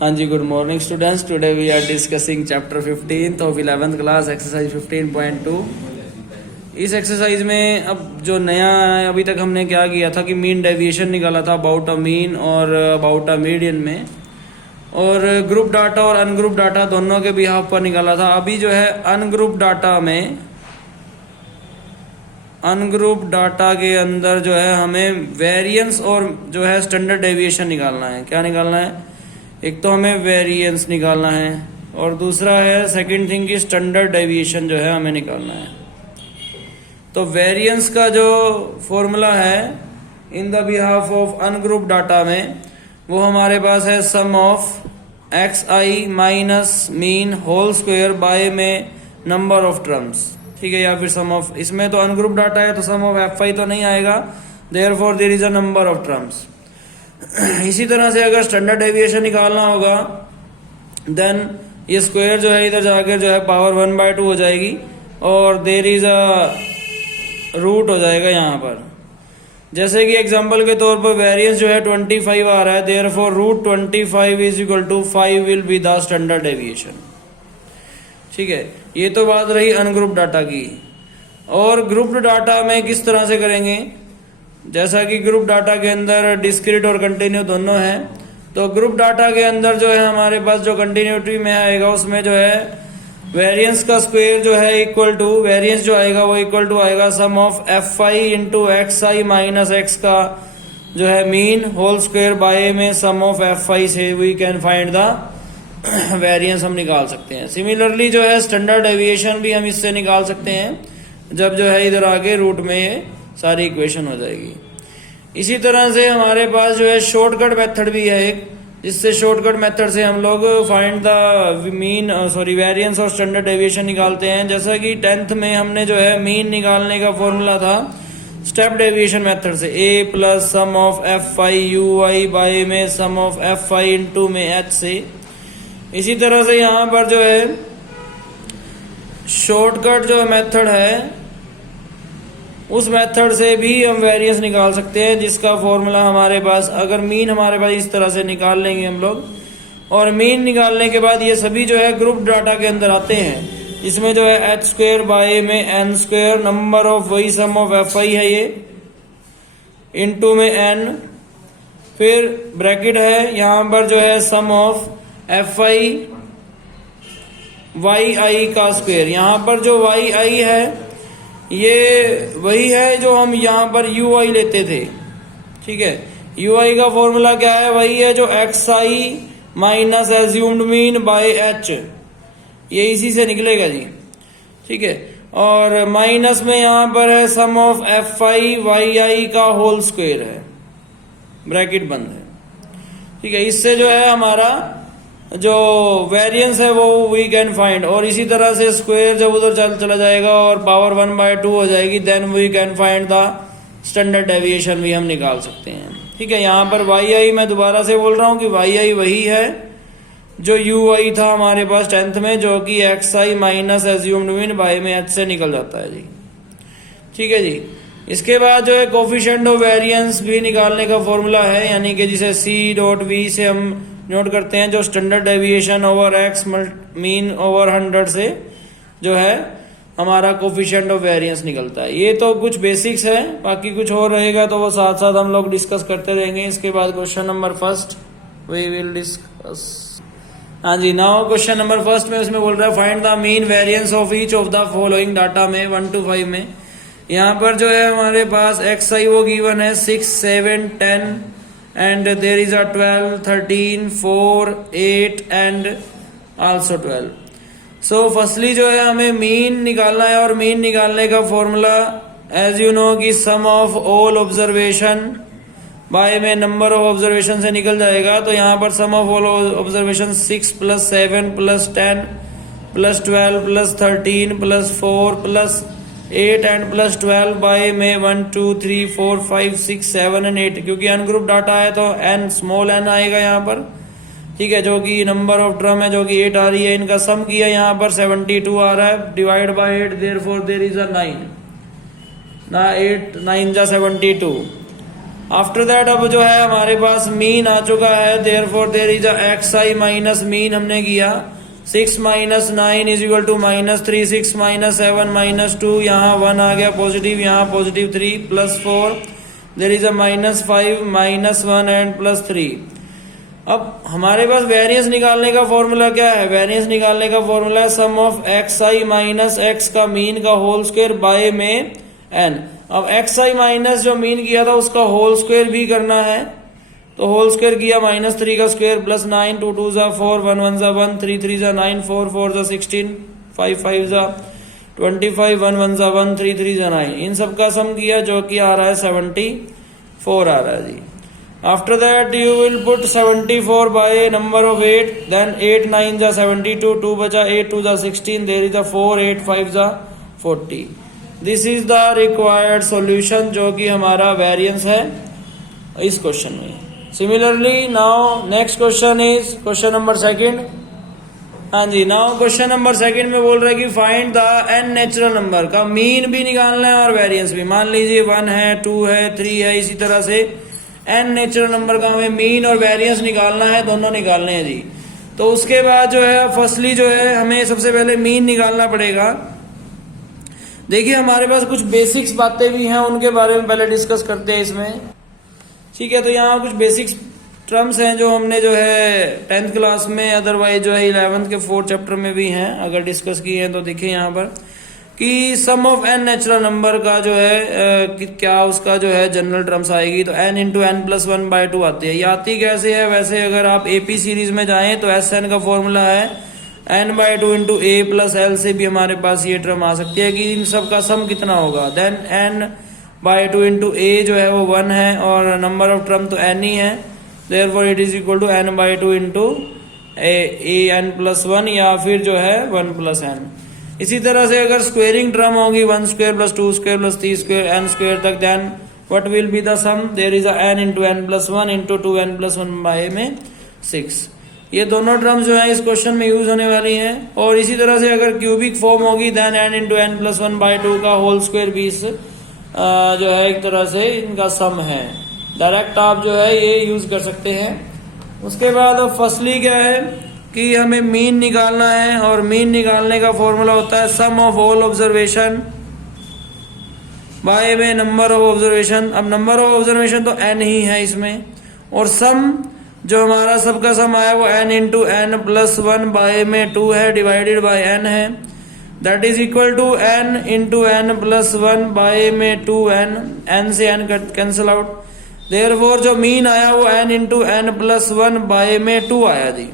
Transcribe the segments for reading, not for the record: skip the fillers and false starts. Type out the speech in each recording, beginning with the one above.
हाँ जी, good morning students. Today we are discussing chapter 15 of 11th class exercise 15.2। इस exercise में अब जो नया है, अभी तक हमने क्या किया था कि मीन डेविएशन निकाला था अबाउट अ मीन और अबाउट अ मीडियन में, और ग्रुप डाटा और अनग्रुप डाटा दोनों के बिहाफ पर निकाला था। अभी जो है अनग्रुप डाटा में, अनग्रुप डाटा के अंदर जो है हमें वेरिएंस और जो है स्टैंडर्ड डेविएशन निकालना है। क्या निकालना है? एक तो हमें वेरिएंस निकालना है और दूसरा है सेकंड थिंग की स्टैंडर्ड डेविएशन जो है हमें निकालना है। तो वेरिएंस का जो फॉर्मूला है in the behalf of ungroup data में, वो हमारे पास है sum of X I minus mean whole square by में नंबर ऑफ टर्म्स। ठीक है, या फिर सम ऑफ, इसमें तो अनग्रुप डाटा है तो सम ऑफ एफ आई तो नहीं आएगा, therefore there is a number of terms. इसी तरह से अगर स्टैंडर्ड डेविएशन निकालना होगा देन ये स्क्वायर जो है इधर जाकर जो है पावर 1/2 हो जाएगी और देयर इज अ रूट हो जाएगा यहाँ पर। जैसे कि एग्जांपल के तौर पर वेरिएंस जो है 25 आ रहा है, therefore root 25 is equal to 5 will be the standard deviation. ठीक है, ये तो बात रही अनग्रुप डाटा की। और ग्रुप्ड डाटा में किस तरह से करेंगे? जैसा कि ग्रुप डाटा के अंदर डिस्क्रीट और कंटिन्यू दोनों है, तो ग्रुप डाटा के अंदर जो है हमारे पास जो कंटिन्यूटी में आएगा उसमें जो है वेरिएंस का स्क्वायर जो है इक्वल टू, वेरिएंस जो आएगा वो इक्वल टू आएगा sum of F I into X I minus X का जो है मीन होल स्क्वायर बाय में सम ऑफ एफ आई से we can find the variance हम निकाल सकते हैं। सिमिलरली जो है स्टैंडर्ड डेविएशन भी हम इससे निकाल सकते हैं जब जो है इधर आगे रूट में ये सारी इक्वेशन हो जाएगी। इसी तरह से हमारे पास जो है शॉर्टकट मेथड भी है एक, जिससे शॉर्टकट मेथड से हम लोग फाइंड द मीन वेरिएंस और स्टैंडर्ड डेविएशन निकालते हैं। जैसा कि 10th में हमने जो है मीन निकालने का फॉर्मूला था स्टेप डेविएशन मेथड से, A plus sum of F I U I by में sum of F I into में एच से। इसी तरह से यहाँ पर जो है शॉर्टकट जो मेथड है उस मेथड से भी हम वेरिएंस निकाल सकते हैं, जिसका फॉर्मूला हमारे पास, अगर मीन हमारे पास इस तरह से निकाल लेंगे हम लोग, और मीन निकालने के बाद ये सभी जो है ग्रुप डाटा के अंदर आते हैं, इसमें जो है एच स्क्वायर बाय में एन स्क्वायर नंबर ऑफ वही सम ऑफ एफ आई है ये इंटू में एन, फिर ब्रैकेट है यहाँ पर जो है sum of F I Y आई का स्क्वायर। यहाँ पर जो वाई आई है ये वही है जो हम यहाँ पर यू आई लेते थे। ठीक है, यू आई का फॉर्मूला क्या है? वही है जो x I minus assumed mean by H, ये इसी से निकलेगा जी। ठीक है, और माइनस में यहाँ पर है sum of F I Y आई का होल स्क्वायर है, ब्रैकेट बंद है। ठीक है, इससे जो है हमारा जो वेरिएंस है वो वी कैन फाइंड। और इसी तरह से स्क्वायर जब उधर चला जाएगा और पावर 1/2 हो जाएगी, then we can find the standard deviation भी हम निकाल सकते हैं। ठीक है, यहाँ पर वाई आई मैं दोबारा से बोल रहा हूँ कि वाई आई वही है जो यू आई था हमारे पास 10th में, जो कि x I minus assumed mean by में एच से निकल जाता है जी। ठीक है जी, इसके बाद जो है कोफिशिएंट ऑफ वेरिएंस भी निकालने का फॉर्मूला है, यानी कि जिसे सी डॉट वी से हम नोट करते हैं, जो standard deviation over x mean over 100 से जो है हमारा कोफिशिएंट ऑफ वेरिएंस निकलता है। ये तो कुछ बेसिक्स है, बाकी कुछ और रहेगा तो वो साथ साथ हम लोग डिस्कस करते रहेंगे। इसके बाद question number first we will discuss. हाँ जी, नाउ क्वेश्चन नंबर फर्स्ट में उसमें बोल रहा है find the mean variance of each of the following data में 1 to 5 में। यहाँ पर जो है हमारे पास एक्स आई वो गिवन है 6, 7, 10 and there is a 12, 13, 4, 8 and also 12. So firstly जो है हमें मीन निकालना है, और मीन निकालने का फॉर्मूला एज यू नो कि sum of all observation bye में नंबर ऑफ ऑब्जर्वेशन से निकल जाएगा। तो यहाँ पर sum of all observation 6 + 7 + 10 + 12 + 13 + 4 + 8 and plus 12 bye में 1, 2, 3, 4, 5, 6, 7 एंड 8, क्योंकि अनग्रुप डाटा है तो एन स्मॉल एन आएगा यहाँ पर। ठीक है, जो कि नंबर ऑफ टर्म है जो कि 8 आ रही है, इनका सम किया यहाँ पर 72 आ रहा है, divide by 8, therefore there is a 9 ना 8 9 जा 72। आफ्टर दैट अब जो है हमारे पास मीन आ चुका है, therefore there is a xi minus mean हमने किया 6 minus 9 is equal to -3, 6 minus 7 -2, यहाँ 1 आ गया पॉजिटिव, यहाँ positive 3 plus 4, there is a -5 -1 and +3। अब हमारे पास वेरिएंस निकालने का फॉर्मूला क्या है? वेरिएंस निकालने का फॉर्मूला है sum of xi minus x का मीन का होल स्क्वायर बाय में n। अब xi माइनस जो मीन किया था उसका होल स्क्वायर भी करना है, तो होल स्क्वायर किया -3 का स्क्वायर प्लस 9, 2 2 जा 4, 1 1 जा 1, 3 3 जा 9, 4 4 जा 16, 5 5 जा 25, 1 1 जा 1, 3 3 जा 9, इन सब का सम किया जो कि आ रहा है 74 आ रहा है जी। After that you will put 74 by number of 8, then 8 9 जा 72, 2 बचा 8 2 जा 16, there is a 4 8 5 जा 40। This is the required solution जो कि हमारा वेरिएंस है इस क्वेश्चन में। Similarly now next question is question number 2। हाँ जी, नाउ क्वेश्चन नंबर 2 में बोल रहा है कि find the n natural number का मीन भी निकालना है और वेरिएंस भी। मान लीजिए 1 है, 2 है, 3 है, इसी तरह से n नेचुरल नंबर का हमें मीन और वेरिएंस निकालना है, दोनों निकालने हैं जी। तो उसके बाद जो है फर्स्टली जो है हमें सबसे पहले मीन निकालना पड़ेगा। देखिए हमारे पास कुछ बेसिक्स बातें भी हैं, उनके बारे में पहले डिस्कस करते हैं इसमें, ठीक है। तो यहाँ कुछ बेसिक्स टर्म्स हैं जो हमने जो है 10th क्लास में, अदरवाइज जो है 11th के 4th चैप्टर में भी हैं, अगर डिस्कस किए हैं तो देखिए यहाँ पर कि sum of n natural number का जो है क्या उसका जो है जनरल टर्म्स आएगी, तो n इंटू एन प्लस 1/2 आती है। ये आती कैसे है? वैसे अगर आप AP सीरीज में जाएं तो SN का फॉर्मूला है n/2 into a plus l, से भी हमारे पास ये टर्म आ सकती है कि इन सब का सम कितना होगा। देन n/2 इंटू a जो है वो 1 है और नंबर ऑफ टर्म तो n ही है, therefore it is equal to n/2 into an plus 1 या फिर जो है 1 प्लस n। इसी तरह से अगर स्क्वेयरिंग टर्म होगी 1 square plus 2 square plus 3 square n square तक, then what will be the sum? There is a n into N plus 1 into 2n plus 1 by में 6। ये दोनों टर्म्स जो है इस क्वेश्चन में यूज होने वाली हैं। और इसी तरह से अगर क्यूबिक फॉर्म होगी then n into N plus 1/2 का होल स्क्वायर भी इस जो है एक तरह से इनका सम है। डायरेक्ट आप जो है ये यूज कर सकते हैं। उसके बाद अब फर्स्टली क्या है कि हमें मीन निकालना है और मीन निकालने का फॉर्मूला होता है sum of all observation bye में नंबर ऑफ ऑब्जर्वेशन। अब नंबर ऑफ ऑब्जर्वेशन तो n ही है इसमें, और सम जो हमारा सबका सम आया वो n into N plus 1 by में 2 है, डिवाइडेड बाय n है, that is equal to n into N plus 1 by में 2n, n से n कैंसिल आउट, देयरफॉर जो मीन आया वो n into N plus 1 by में 2 आया जी।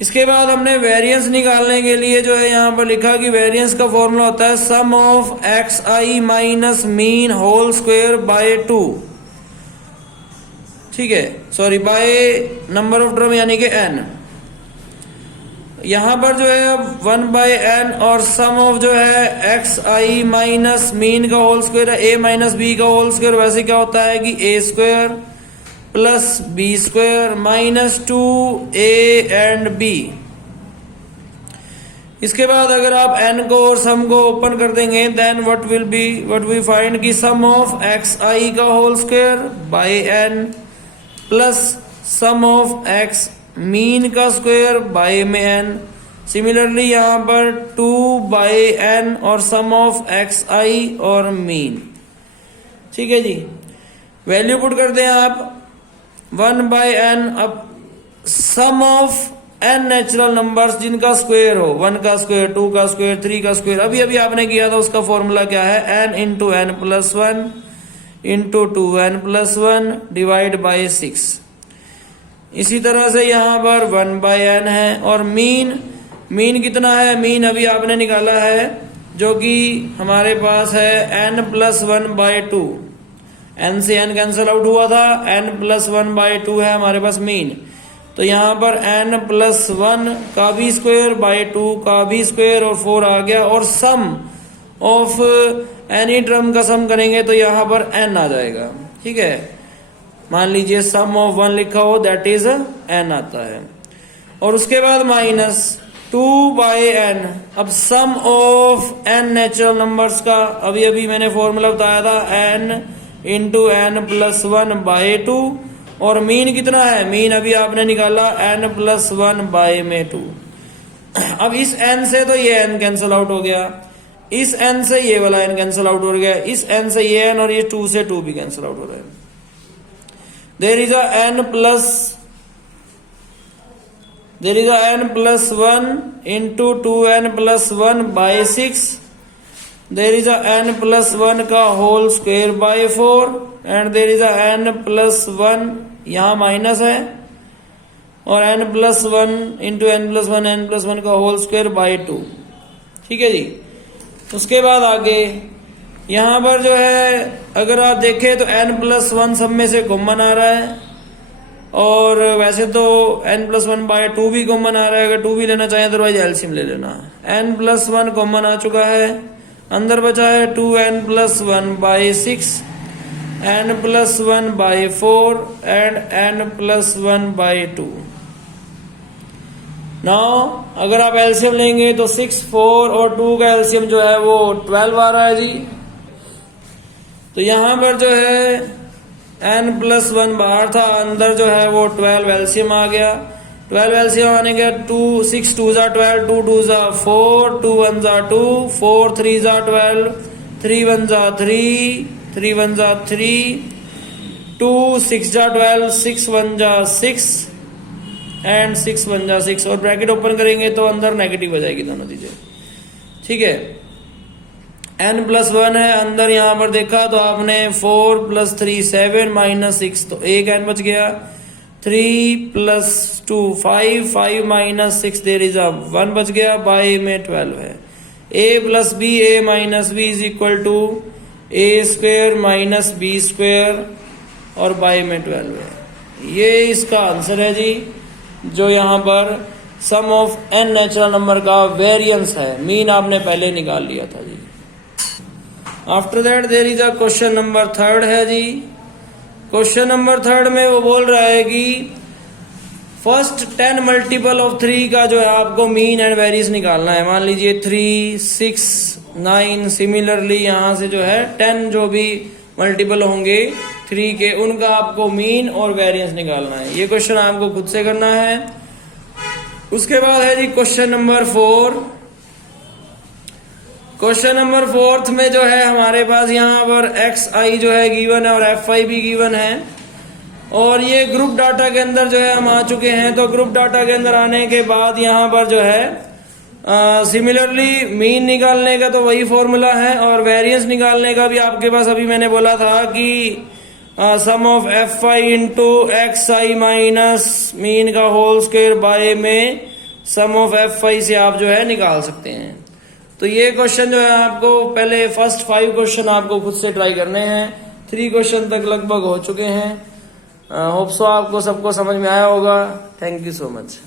इसके बाद हमने वेरिएंस निकालने के लिए जो है यहाँ पर लिखा कि वेरिएंस का फॉर्मूला होता है sum of xi minus mean whole square by 2, ठीक है, sorry by number of term यानी कि n। यहाँ पर जो है 1/n और सम ऑफ जो है xi माइनस मीन का होल स्क्वायर है a माइनस b का होल स्क्वायर, वैसे क्या होता है कि a square plus b square minus 2a and b। इसके बाद अगर आप n को और सम को ओपन कर देंगे देन व्हाट वी फाइंड कि सम ऑफ xi का whole square by n plus sum of x mean का स्क्वायर बाय में n। सिमिलरली यहाँ पर 2/n और सम ऑफ xi और मीन, ठीक है जी। वैल्यू पुट कर दें आप 1/n। अब sum of n natural numbers जिनका स्क्वायर हो, 1 का स्क्वायर, 2 का स्क्वायर, 3 का स्क्वायर, अभी अभी आपने किया था, उसका फॉर्मूला क्या है? n into N plus 1 into 2n plus 1 divide by 6। इसी तरह से यहाँ पर 1/n है और मीन कितना है? मीन अभी आपने निकाला है जो कि हमारे पास है n प्लस 1/2, n से n कैंसिल आउट हुआ था, n प्लस 1/2 है हमारे पास मीन। तो यहाँ पर n प्लस 1 का भी स्क्वायर बाय 2 का भी स्क्वायर और 4 आ गया, और सम ऑफ एनी टर्म का सम करेंगे तो यहाँ पर n आ जाएगा, ठीक है। मान लीजिए सम ऑफ 1 लिखा हो, दैट इज n आता है। और उसके बाद माइनस 2/n। अब sum of n natural numbers का अभी अभी मैंने फॉर्मूला बताया था, n into N plus one by two, और मीन कितना है, मीन अभी आपने निकाला एन प्लस वन बाय में टू। अब इस एन से तो ये एन कैंसिल आउट हो गया, इस एन से ये वाला एन कैंसिल आउट हो गया, इस एन से ये एन और ये टू से टू भी कैंसिल आउट हो रहा है। There is a N plus one into two N plus one by six, there is a N plus one का whole square by four, and there is a N plus one, यहां minus है, और N plus one into N plus one का whole square by two. ठीक है जी। उसके बाद आगे यहां पर जो है अगर आप देखें तो एन प्लस वन सब में से कॉमन आ रहा है, और वैसे तो N plus one by two भी कॉमन आ रहा है, अगर टू भी लेना चाहें अदरवाइज एलसीएम ले लेना। एन प्लस वन कॉमन आ चुका है, अंदर बचा है two N plus one by six, N plus one by four and N plus one by two. Now अगर आप एलसीएम लेंगे तो 6, 4 और 2 का एलसीएम जो है वो 12 आ रहा है जी। तो यहां पर जो है एन प्लस वन बाहर था, अंदर जो है वो 12 एलसीएम आ गया। 12 एलसीएम आने के 6 2 जा 12, 2 2 जा 4, 2 1 जा 2, 4 3 जा 12, 3 1 जा 3, 3 1 जा 3, 2 6 जा 12, 6 1 जा 6 एंड 6 1 जा 6, और ब्रैकेट ओपन करेंगे तो अंदर नेगेटिव हो जाएगी दोनों चीजें। ठीक है। एन प्लस वन है, अंदर यहां पर देखा तो आपने 4 प्लस 3 7 माइनस 6, तो एक एन बच गया। 3 plus 2 5, 5 minus 6 there is a 1 बच गया, बाय में 12 है। a plus B, A minus B is equal to A square minus B square, और बाय में 12 है। ये इसका आंसर है जी, जो यहां पर sum of N natural number का वेरिएंस है। मीन आपने पहले निकाल लिया था जी। After that there is a question number third है जी। क्वेश्चन नंबर थर्ड में वो बोल रहा है कि फर्स्ट 10 मल्टीपल ऑफ 3 का जो है आपको मीन एंड वेरियंस निकालना है। मान लीजिए 3 6 9, सिमिलरली यहां से जो है 10 जो भी मल्टीपल होंगे 3 के, उनका आपको मीन और वेरिएंस निकालना है। ये क्वेश्चन आपको खुद से करना है। उसके बाद है जी क्वेश्चन नंबर 4। क्वेश्चन नंबर 4 में जो है हमारे पास यहाँ पर एक्स आई जो है गिवन है और एफ आई भी गिवन है, और ये ग्रुप डाटा के अंदर जो है हम आ चुके हैं। तो ग्रुप डाटा के अंदर आने के बाद यहाँ पर जो है सिमिलरली मीन निकालने का तो वही फॉर्मूला है, और वेरिएंस निकालने का भी आपके पास अभी मैंने बोला था कि sum of F I into X I minus mean का होल स्क्वायर बाय में सम ऑफ एफ आई से आप जो है निकाल सकते हैं। तो ये क्वेश्चन जो है आपको पहले फर्स्ट 5 क्वेश्चन आपको खुद से ट्राई करने हैं। 3 क्वेश्चन तक लगभग हो चुके हैं। होप सो आपको सबको समझ में आया होगा। Thank you so much.